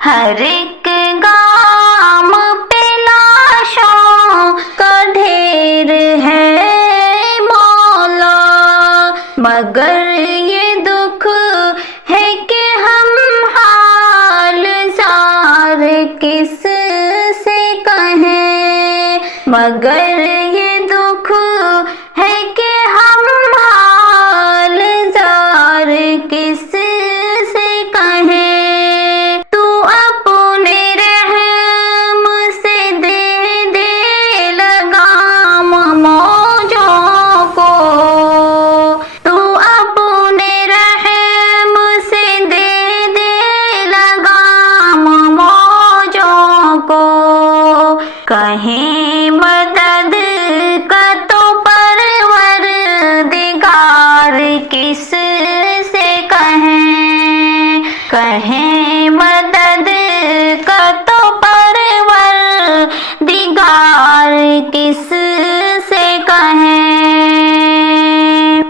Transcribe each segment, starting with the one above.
ہر ایک گام پہ لاشوں کا ڈھیر ہے مولا، مگر یہ دکھ ہے کہ ہم حال زار کس سے کہیں، مگر یہ دکھ ہے کہ ہم حال زار کس سے کہیں۔ تو اپنے رحم سے دے دے لگام موجوں کو، تو اپنے رحم سے دے دے لگام موجوں کو، کہیں مدد کا تو پروردگار کس سے کہیں، کہیں مدد کا تو پروردگار کس سے کہیں۔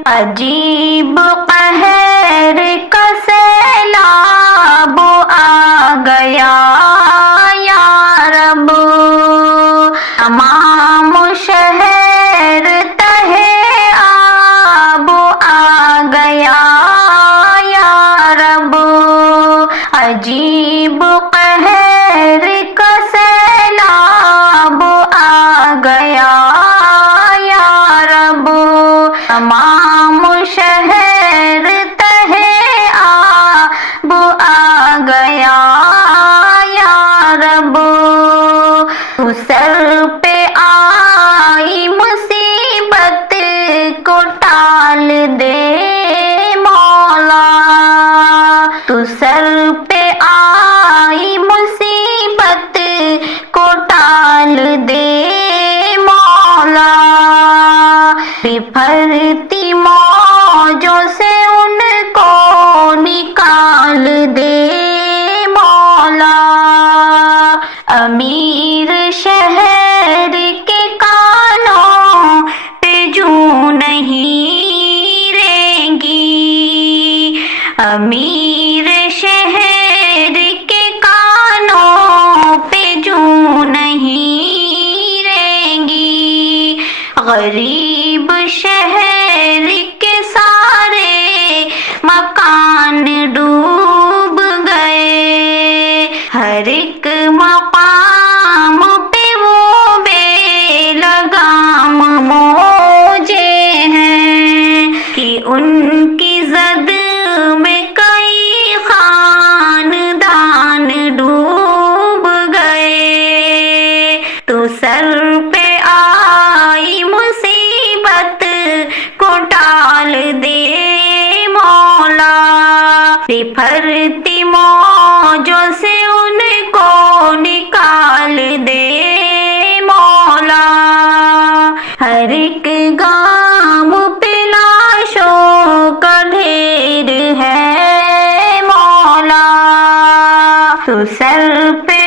عجیب قہر کا سیلاب آ گیا یا رب، تمام شہر تہے آب آ گیا یا رب، عجیب قہر کا سیلاب آ گیا یا رب، تمام شہر تہے آب آ گیا یا رب۔ تو سر پہ آئی مصیبت کو ٹال دے مولا، تو سر پہ آئی مصیبت کو ٹال دے مولا، بپھرتی موجوں سے ان کو نکال دے مولا، امیر شہر کے کانوں پہ جوں نہیں رہیں گی، امیر شہر کے کانوں پہ جوں نہیں رہیں گی، غریب شہر کے سارے مکان ڈوب گئے، ہر ایک مقام پہ وہ بے لگام موجے ہیں کہ ان کی زد میں کئی خاندان ڈوب گئے۔ تو سر پہ آئی مصیبت کو ٹال دے مولا، بپھرتی موجوں سے ان کو نکال دے مولا، ہر ایک گام پہ لاشوں کا ڈھیر ہے مولا، تو سر پہ